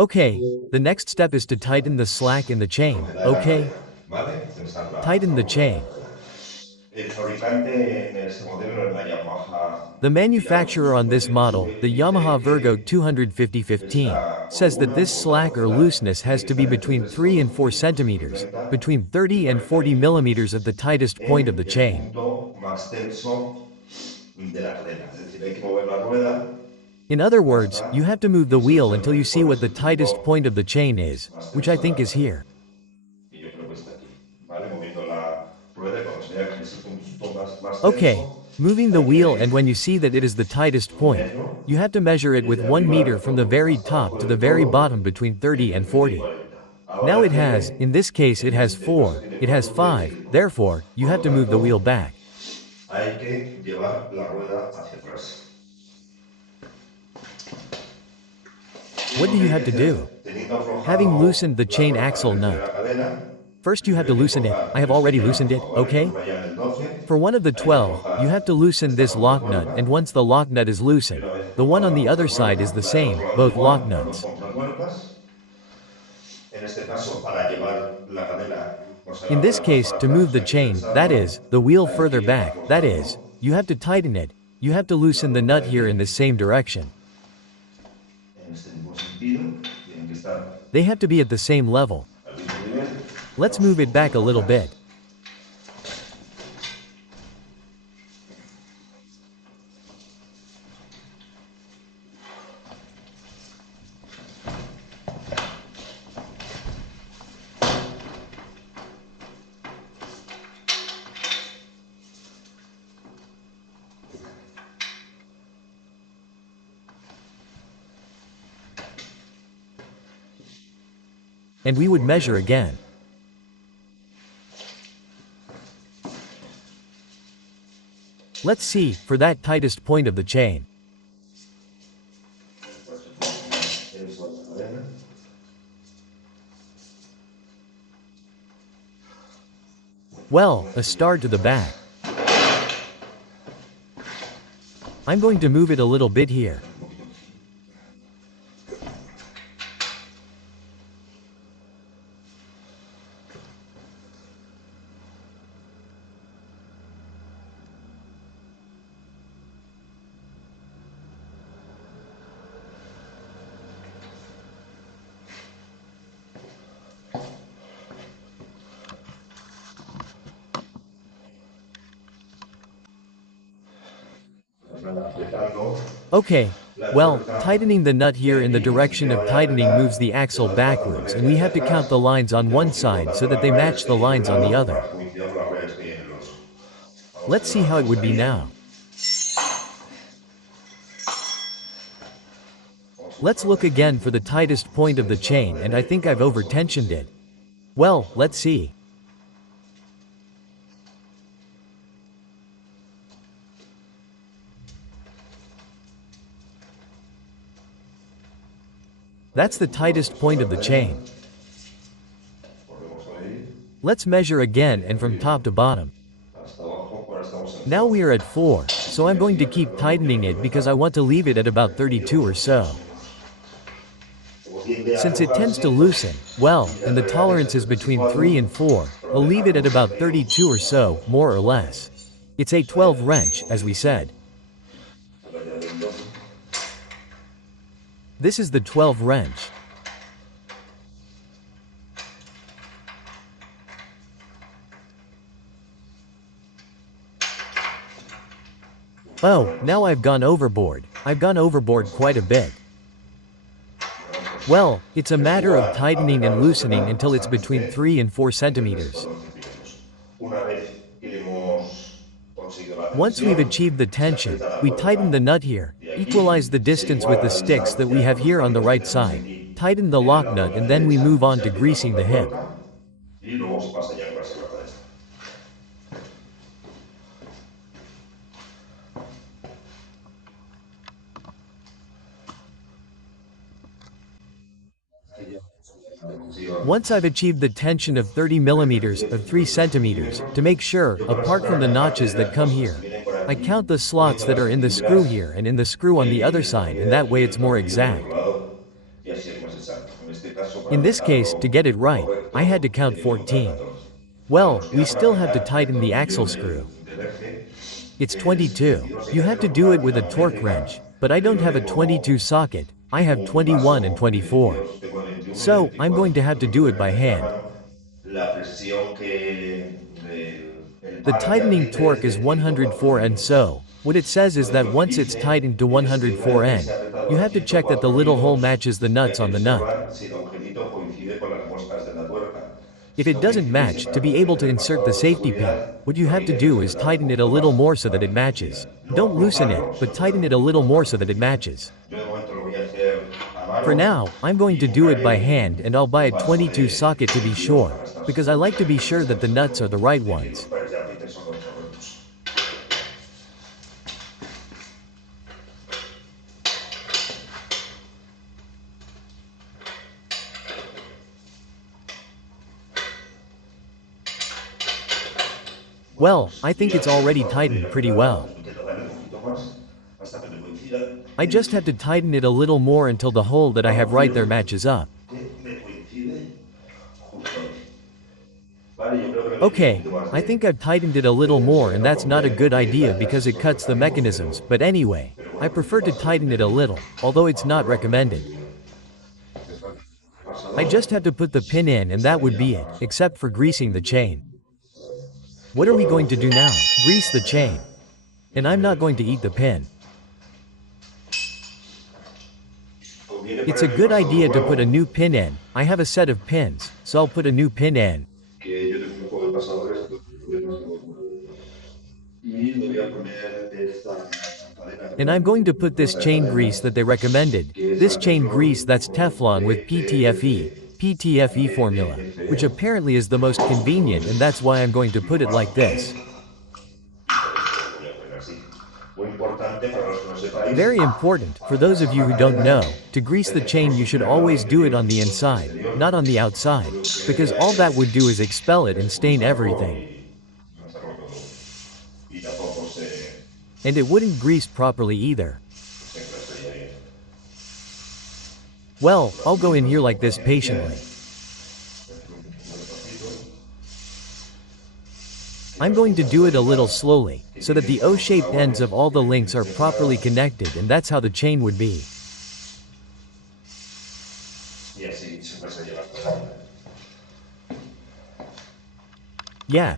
Okay, the next step is to tighten the slack in the chain, Coge la okay? cadena, ¿vale? Tensar Tighten the la chain. rueda. El fabricante en este modelo es la Yamaha The Virago, manufacturer on this model, XV, the dice Yamaha Virgo que 250/15, esta says that columna this o esta slack or rueda looseness tiene has que to be estar entre between 3 y 3 and 4 4 centímetros, centimeters, 130 between y 30 and 40 40 millimeters of the tightest point of en the el chain. punto más tenso de la cadena. Es decir, hay que mover la rueda In other words, you hasta have to move que the se wheel until observe you see cuál what es the el tightest punto point of the chain is, más which I tenso de think la is cadena. here. Y yo creo que está aquí, ¿vale? Moviendo la rueda y cuando se vea que es el punto más Okay, tenso, moving the hay que wheel, medir and when you see that it is the tightest point, medio you have to measure it y with desde 1 arriba meter del from the todo very hasta top abajo to the del very todo bottom between 30 entre and 30 y 40. 40. Now Ahora it has, in this case it en has este caso 4, tiene it has 4 5, milímetros. therefore, you Por have lo to move the wheel tanto, back. hay que llevar la rueda hacia atrás. ¿Qué es What lo do que you hay have que to do? hacer? Teniendo Having aflojado loosened the la chain fuerza axle entre nut. la cadena, First you have to primero hay que loosen it, aflojar I have el already señal loosened it, favorito, okay? vaya en el 12, For one of the hay que 12, you have aflojar to loosen esta this parte lock nut, and muerta, once the lock nut is y loosened, una vez the one aflojada on la the parte other side is muerta, the la del same, otro lado both lock igual, las dos nuts. puntas muertas. En este caso, para llevar la cadena, o sea, In la this rueda más case, para to atrás, move pues the hay que chain, that tensarla, is, the wheel hay further que back, that is, aflojarlo. you have to tighten it, you have to La loosen the rueda nut hay here in que the same direction. en este mismo sentido, tienen que estar They have to be at the same level. al mismo nivel. Let's Damos move un it back a poquito little atrás. bit. And we would measure again. Let's see, for that tightest point of the chain. Well, a star to the back. I'm going to move it a little bit here. Okay, well, tightening the nut here in the direction of tightening moves the axle backwards, and we have to count the lines on one side so that they match the lines on the other. Let's see how it would be now. Let's look again for the tightest point of the chain, and I think I've over-tensioned it. Well, let's see. That's the tightest point of the chain. Let's measure again, and from top to bottom. Now we are at 4, so I'm going to keep tightening it because I want to leave it at about 32 or so. Since it tends to loosen, well, and the tolerance is between 3 and 4, I'll leave it at about 32 or so, more or less. It's a 12 wrench, as we said. This is the 12 wrench. Oh, now I've gone overboard. I've gone overboard quite a bit. Well, it's a matter of tightening and loosening until it's between 3 and 4 centimeters. Once we've achieved the tension, we tighten the nut here, equalize the distance with the sticks that we have here on the right side, tighten the lock nut, and then we move on to greasing the hip. Once I've achieved the tension of 30 millimeters, or 3 centimeters, to make sure, apart from the notches that come here, I count the slots that are in the screw here and in the screw on the other side, and that way it's more exact. In this case, to get it right, I had to count 14. Well, we still have to tighten the axle screw. It's 22. You have to do it with a torque wrench, but I don't have a 22 socket, I have 21 and 24. So, I'm going to have to do it by hand. La presión el The par que tightening torque is adquieres es distinto cuando 104 N, so what it says is that once it's tightened to si una 104 vez que se N, ha apretado you a have to check that the 104 little hole N, matches the hay nuts que on the nut. observar si el agujerito coincide con las muescas de la tuerca. If Si it no doesn't coincide, match, siempre to be able aproveche to el insert the pasador de safety pin, seguridad, what you lo have to tienes que do is apretar un tighten it a poquito little más more so that para it que matches. coincida. No Don't loosen it, aflojarlo, but sino tighten apretarlo it a un little poquito more más. so that it matches. Yo de momento lo voy a hacer a For mano now, I'm going y to do it by buscaré hand and I'll buy un a vaso 22 de socket to be líquido sure, para estar because I seguro like to be de que sure that the estamos nuts are the right limpios ones. para que aprietes son los correctos. Bueno, Well, pues I think ya it's tienes already toda la tightened tubería pretty preparada, well. intenta darle un poquito más hasta que te coincida I y just have to tighten it a little more until the hole that I have cuando right there quieres matches up. que me coincide justo ahí. Vale, yo creo que le metí un Okay, poquito más I think I've tightened it a de little more tensión, and no that's not a completo, good porque idea dañas because it esos cuts the mecanismos, mechanisms, but anyway, pero I bueno, es prefer un to paso tighten it a intermedio. little, although it's not Ahora lo que tienes recommended. que es el I pasador, just have to put the pin in and that would be it, except for greasing the chain. What are we going to do now? Grease the chain. And I'm not going to eat the pin. conviene It's a poner el good pasador idea to put a nuevo, new pin in. I have a set of pins, so I'll put a new pin in. que yo tengo un juego de pasadores, y le voy a poner esta cadena And I'm going to put this de chain grease cadenas, that they recommended, que es this chain Teflón grease that's con Teflon with PTFE, PTFE formula, which PTFE, apparently is the most convenient and that's why I'm going to put it like this. voy a poner así. Muy importante para los que no sepáis, Very important, for para those of pasar you la who don't cadena know, to grease hay the que hacerlo chain you should siempre al lado always do it interior, on the no inside, exterior. not on the outside, because all that would do is expel it and stain everything. Y hacerlo todo. Y tampoco And it wouldn't grease properly either. se engrasaría bien. Well, I'll go in here like this patiently. I'm going to do it a little slowly, so that the O-shaped ends of all the links are properly connected and that's how the chain would be. Y así siempre se llega hasta la. Yeah.